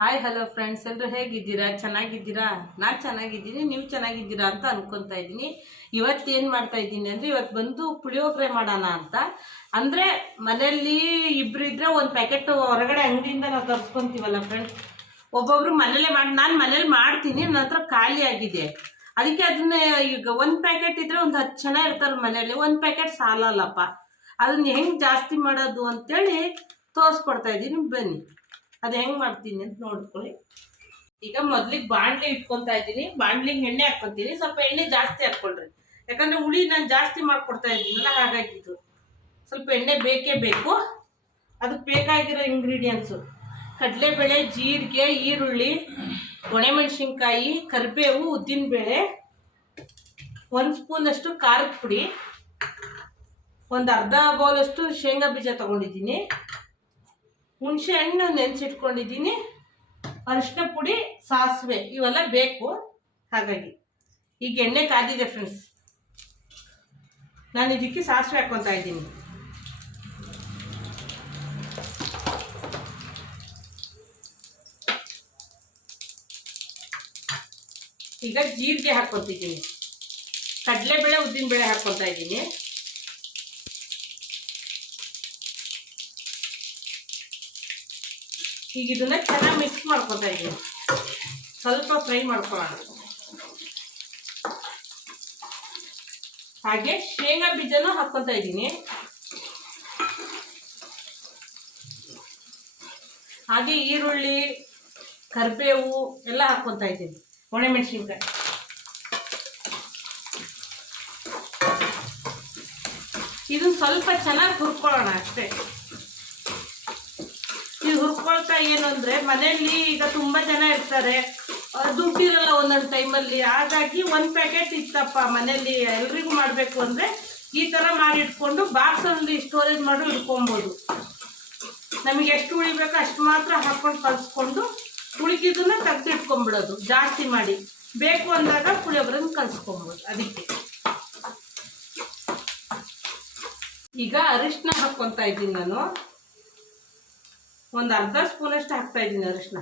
Hi hello friends ಎಲ್ಲರೂ ಹೇಗಿದ್ದೀರಾ? ಚೆನ್ನಾಗಿದ್ದೀರಾ? ನಾನು ಚೆನ್ನಾಗಿದ್ದೀನಿ, ನೀವು ಚೆನ್ನಾಗಿದ್ದೀರಾ ಅಂತ ಅನ್ಕೊತಾ ಇದ್ದೀನಿ. ಇವತ್ತು ಏನು ಮಾಡ್ತಾ ಇದ್ದೀನಿ ಅಂದರೆ, ಇವತ್ತು ಬಂದು ಪುಳಿಯೋಗರೆ ಮಾಡೋಣ ಅಂತ. ಅಂದರೆ, ಮನೆಯಲ್ಲಿ ಇಬ್ಬರು ಇದ್ರೆ ಒಂದು ಪ್ಯಾಕೆಟ್ ಹೊರಗಡೆ ಅಂಗಡಿಯಿಂದ ನಾವು ತರಿಸ್ಕೊತೀವಲ್ಲ ಫ್ರೆಂಡ್ಸ್ ಒಬ್ಬೊಬ್ರು ಮನೇಲೇ ಮಾಡಿ, ನಾನು ಮನೇಲಿ ಮಾಡ್ತೀನಿ ನನ್ನ ಹತ್ರ ಖಾಲಿ ಅದಕ್ಕೆ ಅದನ್ನ ಈಗ ಒಂದು ಪ್ಯಾಕೆಟ್ ಇದ್ರೆ ಒಂದು ಹತ್ತು ಜನ ಇರ್ತಾರೆ ಮನೇಲಿ ಒಂದು ಪ್ಯಾಕೆಟ್ ಸಾಲಲ್ಲಪ್ಪ. ಅದನ್ನ ಹೆಂಗೆ ಜಾಸ್ತಿ ಮಾಡೋದು ಅಂತೇಳಿ ತೋರಿಸ್ಕೊಡ್ತಾ ಇದ್ದೀನಿ. ಬನ್ನಿ. ಅದು ಹೆಂಗೆ ಮಾಡ್ತೀನಿ ಅಂತ ನೋಡ್ಕೊಳ್ಳಿ. ಈಗ ಮೊದ್ಲಿಗೆ ಬಾಣಲಿ ಇಟ್ಕೊಂತಾ ಇದ್ದೀನಿ. ಬಾಣ್ಲಿಗೆ ಎಣ್ಣೆ ಹಾಕ್ಕೊತೀನಿ. ಸ್ವಲ್ಪ ಎಣ್ಣೆ ಜಾಸ್ತಿ ಹಾಕ್ಕೊಳ್ರಿ. ಯಾಕಂದ್ರೆ ಹುಳಿ ನಾನು ಜಾಸ್ತಿ ಮಾಡ್ಕೊಡ್ತಾ ಇದ್ದೀನಲ್ಲ ಹಾಗಾಗಿದ್ದು ಸ್ವಲ್ಪ ಎಣ್ಣೆ ಬೇಕೇ ಬೇಕು. ಅದಕ್ಕೆ ಬೇಕಾಗಿರೋ ಇಂಗ್ರೀಡಿಯೆಂಟ್ಸು ಕಡಲೆಬೇಳೆ, ಜೀರಿಗೆ, ಈರುಳ್ಳಿ, ಒಣಮೆಣಸಿನ್ಕಾಯಿ, ಕರಿಬೇವು, ಉದ್ದಿನಬೇಳೆ, ಒಂದು ಸ್ಪೂನಷ್ಟು ಖಾರದ ಪುಡಿ, ಒಂದು ಅರ್ಧ ಬೌಲಷ್ಟು ಶೇಂಗಾ ಬೀಜ ತಗೊಂಡಿದ್ದೀನಿ. ಹುಣಸೆ ಹಣ್ಣು ನೆನೆಸಿಟ್ಕೊಂಡಿದ್ದೀನಿ. ಅರಿಶಿನ ಪುಡಿ, ಸಾಸಿವೆ ಇವೆಲ್ಲ ಬೇಕು. ಹಾಗಾಗಿ ಈಗ ಎಣ್ಣೆ ಕಾದಿದೆ ಫ್ರೆಂಡ್ಸ್ ನಾನು ಇದಕ್ಕೆ ಸಾಸಿವೆ ಹಾಕ್ಕೊತಾ ಇದ್ದೀನಿ. ಈಗ ಜೀರಿಗೆ ಹಾಕ್ಕೊತಿದ್ದೀನಿ ಕಡಲೆಬೇಳೆ, ಉದ್ದಿನಬೇಳೆ ಹಾಕ್ಕೊತಾ ಇದ್ದೀನಿ. ಈಗ ಇದನ್ನ ಚೆನ್ನಾಗಿ ಮಿಕ್ಸ್ ಮಾಡ್ಕೊತಾ ಇದ್ದೀನಿ ಸ್ವಲ್ಪ ಫ್ರೈ ಮಾಡ್ಕೊಳ್ಳೋಣ. ಹಾಗೆ ಶೇಂಗಾ ಬೀಜನೂ ಹಾಕ್ಕೊತಾ ಇದ್ದೀನಿ ಹಾಗೆ ಈರುಳ್ಳಿ, ಕರಿಬೇವು ಎಲ್ಲ ಹಾಕ್ಕೊತಾ ಇದ್ದೀನಿ ಒಣಮೆಣಸಿನ್ಕಾಯಿ ಇದನ್ನ ಸ್ವಲ್ಪ ಚೆನ್ನಾಗಿ ಹುರ್ಕೊಳ್ಳೋಣ ಅಷ್ಟೇ. ಇದು ಹುರ್ಕೊಳ್ತಾ ಏನು ಅಂದ್ರೆ ಮನೆಯಲ್ಲಿ ಈಗ ತುಂಬಾ ಜನ ಇರ್ತಾರೆ. ದುಡ್ಡು ದುಡ್ಡಿರಲ್ಲ ಒಂದೊಂದು ಟೈಮಲ್ಲಿ ಹಾಗಾಗಿ ಒಂದು ಪ್ಯಾಕೆಟ್ ಇತ್ತಪ್ಪ ಮನೆಯಲ್ಲಿ ಎಲ್ರಿಗೂ ಮಾಡಬೇಕು ಅಂದ್ರೆ ಈ ಥರ ಮಾಡಿ ಇಟ್ಕೊಂಡು ಬಾಕ್ಸಲ್ಲಿ ಸ್ಟೋರೇಜ್ ಮಾಡಿ ಇಟ್ಕೊಬೋದು. ನಮಗೆ ಎಷ್ಟು ಉಳಿಬೇಕೋ ಅಷ್ಟು ಮಾತ್ರ ಹಾಕೊಂಡು ಕಲಿಸ್ಕೊಂಡು ಉಳಿಕಿದನ್ನ ತೆಗ್ದು ಇಟ್ಕೊಂಡ್ಬಿಡೋದು. ಜಾಸ್ತಿ ಮಾಡಿ. ಬೇಕು ಅಂದಾಗ ಪುಳಿಯೋಗರೆನ ಕಲಿಸ್ಕೊಬೋದು. ಅದಕ್ಕೆ. ಈಗ ಅರಿಶಿನ ಹಾಕ್ಕೊತಾ ಇದ್ದೀನಿ ನಾನು. ಒಂದು ಅರ್ಧ ಸ್ಪೂನ್ ಸ್ಪೂನಷ್ಟು ಹಾಕ್ತಾ ಇದ್ದೀನಿ ಅರಿಶಿನ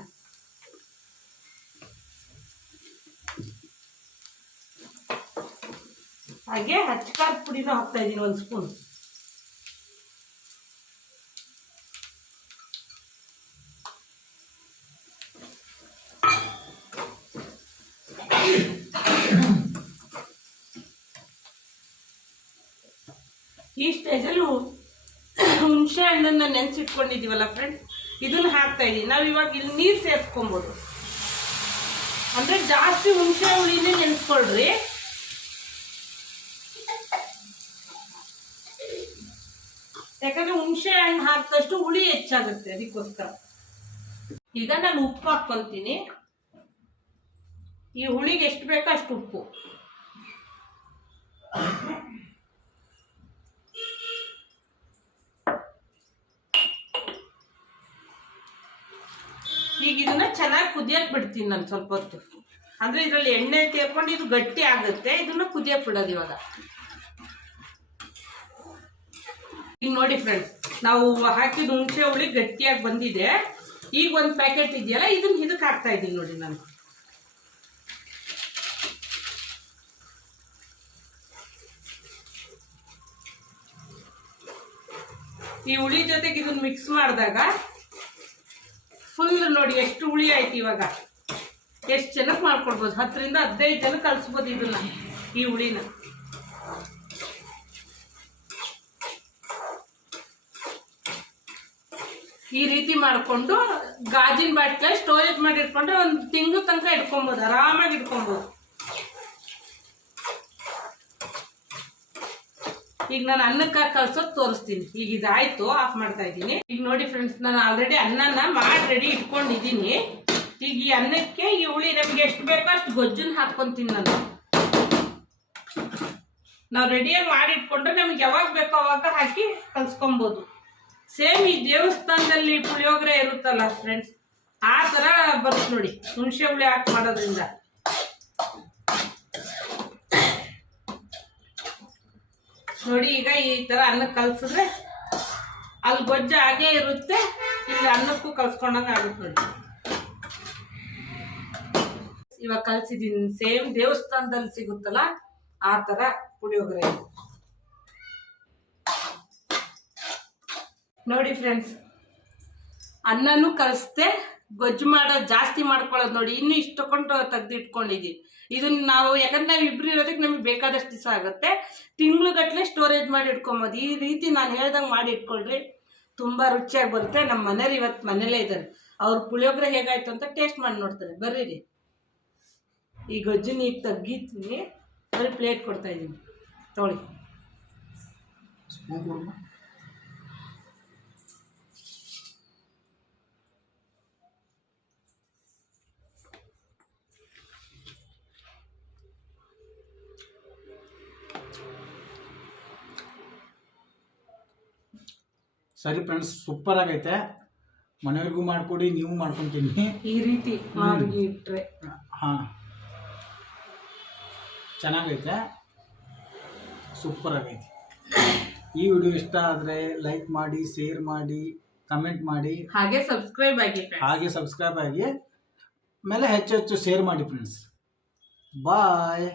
ಹಾಗೆ ಹಚ್ಕಾರದ ಪುಡಿನೂ ಹಾಕ್ತಾ ಇದ್ದೀನಿ ಒಂದು ಸ್ಪೂನ್ ಈ ಸ್ಟೇಜಲ್ಲೂ ಹುಣಸೆ ಹಣ್ಣನ್ನ ನೆನೆಸಿಟ್ಕೊಂಡಿದ್ದೀವಲ್ಲ ಫ್ರೆಂಡ್ ಇದನ್ನ ಹಾಕ್ತಾ ಇದೀವಿ ನಾವು ಇವಾಗ ಇಲ್ಲಿ ನೀರು ಸೇರಿಸ್ಕೊಬೋದು. ಅಂದ್ರೆ ಜಾಸ್ತಿ ಹುಣಸೆ ಹುಳಿನೇ ನೆನೆಸ್ಕೊಳ್ರಿ. ಯಾಕಂದ್ರೆ ಹುಣಸೆ ಹಣ್ಣು ಹಾಕಿದಷ್ಟು ಹುಳಿ ಹೆಚ್ಚಾಗುತ್ತೆ ಅದಕ್ಕೋಸ್ಕರ. ಈಗ ನಾನು ಉಪ್ಪು ಹಾಕ್ಕೊಂತೀನಿ. ಈ ಹುಳಿಗೆ ಎಷ್ಟು ಬೇಕೋ ಅಷ್ಟು ಉಪ್ಪು. ಈಗ ಇದನ್ನ ಚೆನ್ನಾಗಿ ಕುದಿಯಕ್ ಬಿಡ್ತೀನಿ ನಾನು ಸ್ವಲ್ಪ ಹೊತ್ತು. ಅಂದ್ರೆ ಇದರಲ್ಲಿ ಎಣ್ಣೆ ತೇರ್ಕೊಂಡು ಇದು ಗಟ್ಟಿ ಆಗುತ್ತೆ, ಇದನ್ನ ಕುದಿಯಕ್ ಬಿಡೋದು ಇವಾಗ. ಈಗ ನೋಡಿ ಫ್ರೆಂಡ್ಸ್ ನಾವು ಹಾಕಿದ ಹುಣಸೆ ಹುಳಿ ಗಟ್ಟಿಯಾಗಿ ಬಂದಿದೆ. ಈಗ ಒಂದು ಪ್ಯಾಕೆಟ್ ಇದೆಯಲ್ಲ, ಇದನ್ನ ಇದಕ್ಕೆ ಹಾಕ್ತಾ ಇದ್ದೀನಿ ನೋಡಿ ನಾನು. ಈ ಹುಳಿ ಜೊತೆಗೆ ಇದನ್ನ ಮಿಕ್ಸ್ ಮಾಡಿದಾಗ ನೋಡಿ, ಎಷ್ಟು ಹುಳಿ ಆಯ್ತು ಇವಾಗ. ಎಷ್ಟು ಜನಕ್ಕೆ ಮಾಡ್ಕೊಡ್ಬೋದು? ಹತ್ತರಿಂದ ಹದಿನೈದು ಜನ ಕಲಿಸ್ಬೋದು ಇದನ್ನ, ಈ ಹುಳಿನ. ಈ ರೀತಿ ಮಾಡಿಕೊಂಡು ಗಾಜಿನ ಬಾಟ್ಲೆ ಸ್ಟೋರೇಜ್ ಮಾಡಿ ಇಟ್ಕೊಂಡ್ರೆ ಒಂದು ತಿಂಗಳು ತನಕ ಇಟ್ಕೊಬೋದು, ಆರಾಮಾಗಿ ಇಟ್ಕೊಬೋದು. ಈಗ ನಾನು ಅನ್ನಕ್ಕೆ ಕಲ್ಸೋದು ತೋರಿಸ್ತೀನಿ. ಈಗ ಇದಾಯ್ತು ಆಫ್ ಮಾಡ್ತಾ ಇದ್ದೀನಿ. ಈಗ ನೋಡಿ ಫ್ರೆಂಡ್ಸ್ ನಾನು ಆಲ್ರೆಡಿ ಅನ್ನನ ಮಾಡಿ ರೆಡಿ ಇಟ್ಕೊಂಡಿದ್ದೀನಿ. ಈಗ ಈ ಅನ್ನಕ್ಕೆ ಈ ಹುಳಿ ನಮ್ಗೆ ಎಷ್ಟು ಬೇಕೋ ಅಷ್ಟು ಗೊಜ್ಜನ್ನ ಹಾಕ್ಕೊಂತೀನಿ ನಾನು. ನಾವು ರೆಡಿಯಾಗಿ ಮಾಡಿ ಇಟ್ಕೊಂಡ್ರೆ ನಮ್ಗೆ ಯಾವಾಗ ಬೇಕೋ ಅವಾಗ ಹಾಕಿ ಕಲ್ಸ್ಕೊಬೋದು. ಸೇಮ್ ಈ ದೇವಸ್ಥಾನದಲ್ಲಿ ಪುಳಿಯೋಗರೆ ಇರುತ್ತಲ್ಲ ಫ್ರೆಂಡ್ಸ್ ಆ ಥರ ಬರುತ್ತೆ ನೋಡಿ. ಹುಣಸೆ ಹುಳಿ ಹಾಕಿ ಮಾಡೋದ್ರಿಂದ. ನೋಡಿ, ಈಗ ಈ ತರ ಅನ್ನ ಕಲ್ಸಿದ್ರೆ ಅಲ್ಲಿ ಗೊಜ್ಜು ಹಾಗೆ ಇರುತ್ತೆ. ಇಲ್ಲಿ ಅನ್ನಕ್ಕೂ ಕಲ್ಸ್ಕೊಂಡಂಗೆ ಆಗುತ್ತೆ ನೋಡಿ. ಇವಾಗ ಕಲ್ಸಿದ್ದೀನಿ. ಸೇಮ್ ದೇವಸ್ಥಾನದಲ್ಲಿ ಸಿಗುತ್ತಲ್ಲ, ಆ ತರ ಪುಳಿಯೋಗರೆ. ನೋಡಿ ಫ್ರೆಂಡ್ಸ್ ಅನ್ನನೂ ಕಲಿಸ್ದೆ ಗೊಜ್ಜು ಮಾಡೋದು ಜಾಸ್ತಿ ಮಾಡ್ಕೊಳ್ಳೋದು ನೋಡಿ, ಇನ್ನು ಇಷ್ಟು ತಗೊಂಡು ತೆಗ್ದು ಇಟ್ಕೊಂಡಿದ್ದೀವಿ ಇದನ್ನ ನಾವು, ಯಾಕಂದ್ರೆ ನಾವು ಇಬ್ರು ಇರೋದಕ್ಕೆ ನಮಗೆ ಬೇಕಾದಷ್ಟು ದಿವಸ ಆಗುತ್ತೆ. ತಿಂಗಳುಗಟ್ಟಲೆ ಸ್ಟೋರೇಜ್ ಮಾಡಿ ಇಟ್ಕೊಬೋದು. ಈ ರೀತಿ ನಾನು ಹೇಳ್ದಂಗೆ ಮಾಡಿ ಇಟ್ಕೊಳ್ರಿ. ತುಂಬ ರುಚಿಯಾಗಿ ಬರುತ್ತೆ. ನಮ್ಮ ಮನೇಲಿ ಇವತ್ತು ಮನೇಲೇ ಇದ್ದಾರೆ. ಅವ್ರ ಪುಳಿಯೋಗರೆ ಹೇಗಾಯ್ತು ಅಂತ ಟೇಸ್ಟ್ ಮಾಡಿ ನೋಡ್ತಾರೆ. ಬರ್ರಿ ಈ ಗೊಜ್ಜು ಈಗ ತಗ್ಗಿತೀನಿ ಬರೀ ಪ್ಲೇಟ್ ಕೊಡ್ತಾ ಇದ್ದೀನಿ. ತೊಗೊಳ್ಳಿ. ಸರಿ ಫ್ರೆಂಡ್ಸ್ ಸೂಪರ್ ಆಗೈತೆ. ಮನೆಯವ್ರಿಗೂ ಮಾಡಿಕೊಡಿ ನೀವು ಮಾಡ್ಕೊಂತೀನಿ. ಈ ರೀತಿ ಇಟ್ರೆ. ಹಾಂ. ಚೆನ್ನಾಗೈತೆ. ಸೂಪರ್ ಆಗೈತೆ. ಈ ವಿಡಿಯೋ ಇಷ್ಟ ಆದರೆ ಲೈಕ್ ಮಾಡಿ ಶೇರ್ ಮಾಡಿ ಕಮೆಂಟ್ ಮಾಡಿ. ಹಾಗೆ ಸಬ್ಸ್ಕ್ರೈಬ್ ಆಗಿ. ಹಾಗೆ ಸಬ್ಸ್ಕ್ರೈಬ್ ಆಗಿ. ಆಮೇಲೆ ಹೆಚ್ಚು ಹೆಚ್ಚು ಶೇರ್ ಮಾಡಿ ಫ್ರೆಂಡ್ಸ್ ಬಾಯ್